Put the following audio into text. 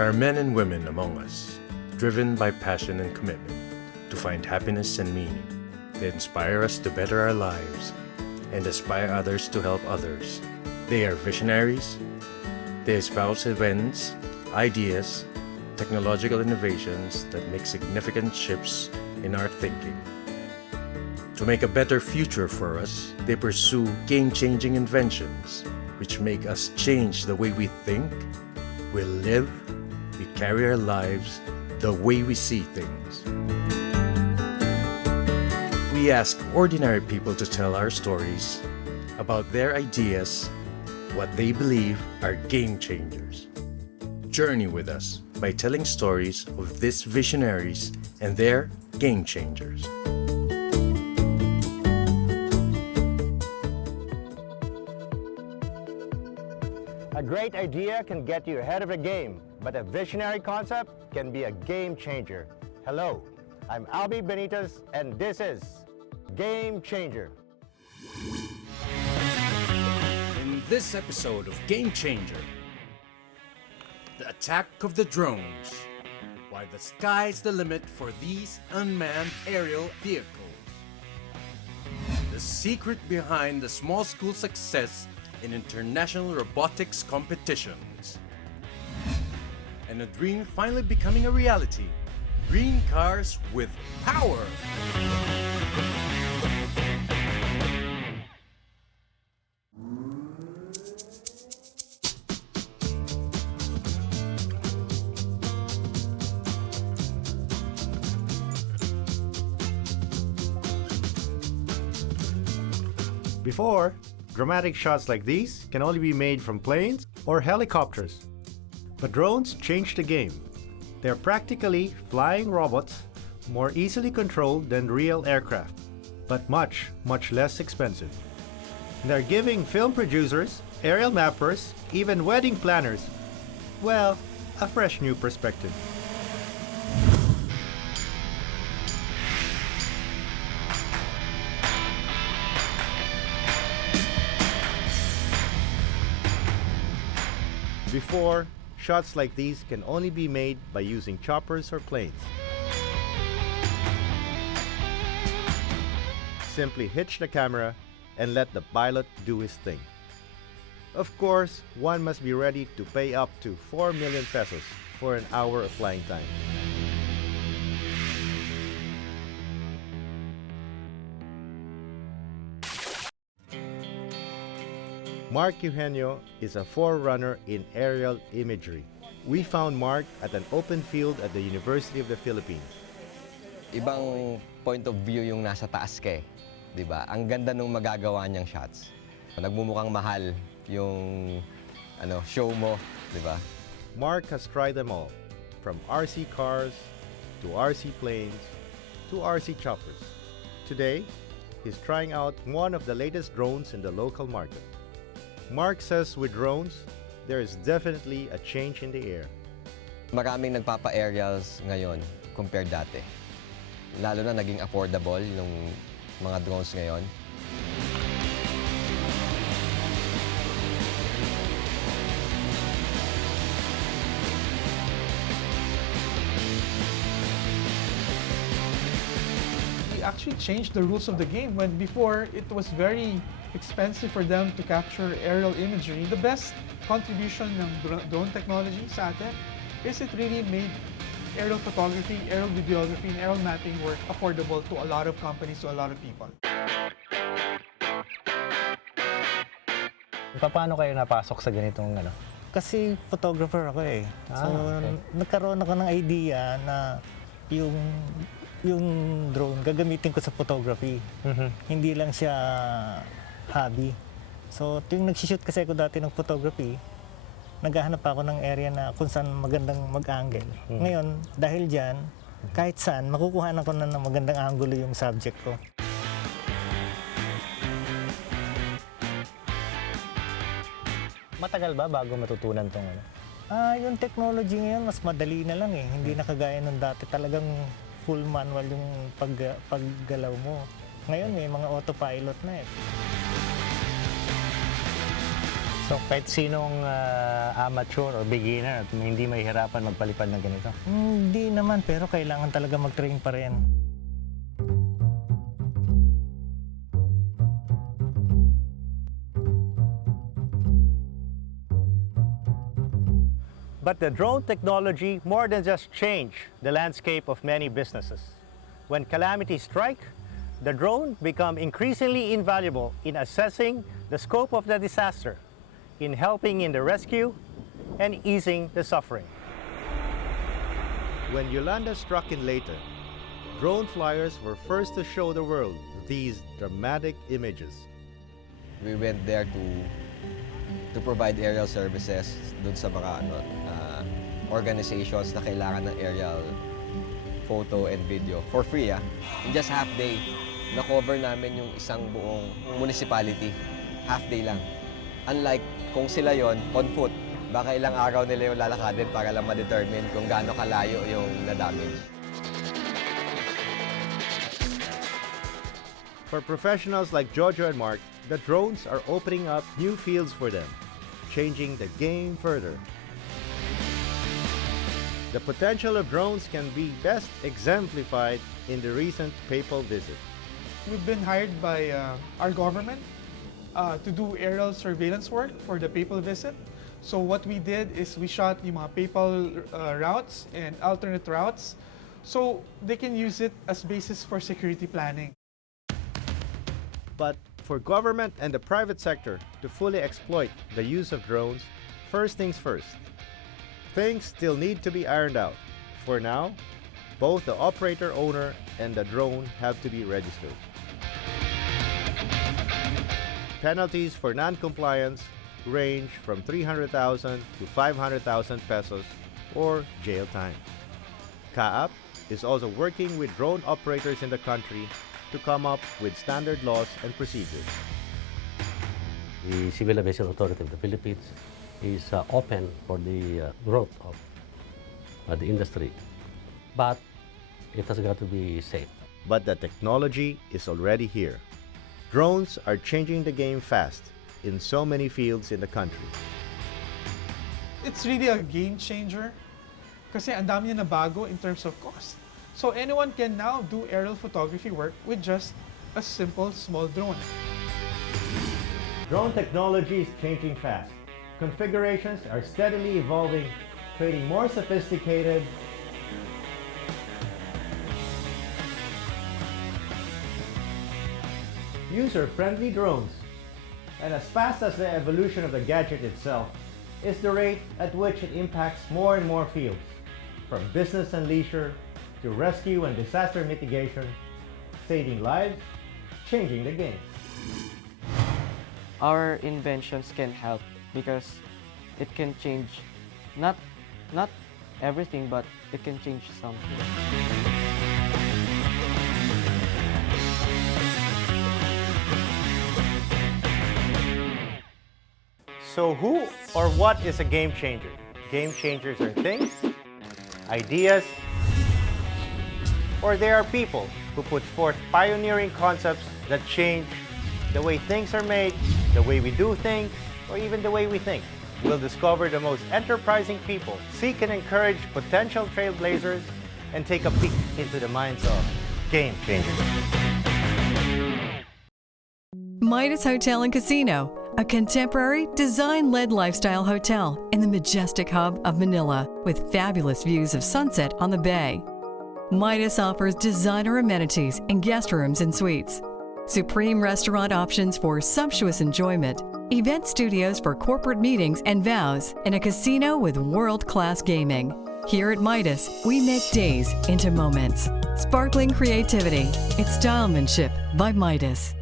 There are men and women among us, driven by passion and commitment to find happiness and meaning. They inspire us to better our lives and inspire others to help others. They are visionaries. They espouse events, ideas, technological innovations that make significant shifts in our thinking. To make a better future for us, they pursue game-changing inventions which make us change the way we think, we live, we carry our lives, the way we see things. We ask ordinary people to tell our stories about their ideas, what they believe are game changers. Journey with us by telling stories of these visionaries and their game changers. A great idea can get you ahead of the game, but a visionary concept can be a game changer. Hello, I'm Albie Benitez, and this is Game Changer. In this episode of Game Changer, the attack of the drones, why the sky's the limit for these unmanned aerial vehicles, the secret behind the small school success in international robotics competitions, and a dream finally becoming a reality: green cars with power. Before, dramatic shots like these can only be made from planes or helicopters. But drones changed the game. They're practically flying robots, more easily controlled than real aircraft, but much, much less expensive. They're giving film producers, aerial mappers, even wedding planners, well, a fresh new perspective. Before, shots like these can only be made by using choppers or planes. Simply hitch the camera and let the pilot do his thing. Of course, one must be ready to pay up to 4 million pesos for an hour of flying time. Mark Eugenio is a forerunner in aerial imagery. We found Mark at an open field at the University of the Philippines. Ibang point of view yung nasa taas ka eh, di ba? Ang ganda nung magagawa niyang shots. Nagmumukhang mahal yung show mo, di ba? Mark has tried them all, from RC cars to RC planes to RC choppers. Today, he's trying out one of the latest drones in the local market. Mark says with drones, there is definitely a change in the air. Maraming nagpapa-aerials ngayon compared dati. Lalo na naging affordable yung mga drones ngayon. We actually changed the rules of the game when before it was very expensive for them to capture aerial imagery. The best contribution ng drone technology sa atin is it really made aerial photography, aerial videography, and aerial mapping work affordable to a lot of companies, to a lot of people. Paano kayo napasok sa ganitong Kasi photographer ako eh. So, okay. Nagkaroon ako ng idea na yung drone gagamitin ko sa photography. Hindi lang siya hobby. So, tuwing nagsishoot kasi ako dati ng photography, naghahanap ako ng area na kung saan magandang mag-angle. Ngayon, dahil dyan, kahit saan, makukuhanan ko na ng magandang angulo yung subject ko. Matagal ba bago matutunan tong Yung technology ngayon, mas madali na lang eh. Hindi na kagaya nung dati. Talagang full manual yung paggalaw mo. Ngayon, may mga autopilot na eh. So kahit sinong amateur or beginner at hindi mahihirapan magpalipad ng ganito? Hindi naman, pero kailangan talaga mag-train pa rin. But the drone technology more than just changed the landscape of many businesses. When calamities strike, the drone become increasingly invaluable in assessing the scope of the disaster, in helping in the rescue, and easing the suffering. When Yolanda struck in Leyte, drone flyers were first to show the world these dramatic images. We went there to provide aerial services dun sa mga organizations na kailangan ng aerial photo and video for free. In just half day, na-cover namin yung isang buong municipality. Half day lang. Unlike kung sila yon on foot, baka ilang araw nila yung lalakadin para lang ma-determine kung gaano kalayo yung na-damage. For professionals like Jojo and Mark, the drones are opening up new fields for them, changing the game further. The potential of drones can be best exemplified in the recent papal visit. We've been hired by our government to do aerial surveillance work for the papal visit. So what we did is we shot yung mga papal routes and alternate routes so they can use it as basis for security planning. But for government and the private sector to fully exploit the use of drones, first things first. Things still need to be ironed out. For now, both the operator owner and the drone have to be registered. Penalties for non-compliance range from 300,000 to 500,000 pesos or jail time. CAAP is also working with drone operators in the country to come up with standard laws and procedures. The Civil Aviation Authority of the Philippines is open for the growth of the industry, but it has got to be safe. But the technology is already here. Drones are changing the game fast in so many fields in the country. It's really a game changer kasi ang dami niya na bago in terms of cost. So anyone can now do aerial photography work with just a simple small drone. Drone technology is changing fast. Configurations are steadily evolving, creating more sophisticated, user-friendly drones. And as fast as the evolution of the gadget itself is the rate at which it impacts more and more fields, from business and leisure to rescue and disaster mitigation, saving lives, changing the game. Our inventions can help because it can change not everything, but it can change something. So who or what is a game changer? Game changers are things, ideas, or they are people who put forth pioneering concepts that change the way things are made, the way we do things, or even the way we think. We'll discover the most enterprising people, seek and encourage potential trailblazers, and take a peek into the minds of game changers. Midas Hotel and Casino, a contemporary, design-led lifestyle hotel in the majestic hub of Manila with fabulous views of sunset on the bay. Midas offers designer amenities and guest rooms and suites, supreme restaurant options for sumptuous enjoyment, event studios for corporate meetings and vows, and a casino with world-class gaming. Here at Midas, we make days into moments. Sparkling creativity. It's stylemanship by Midas.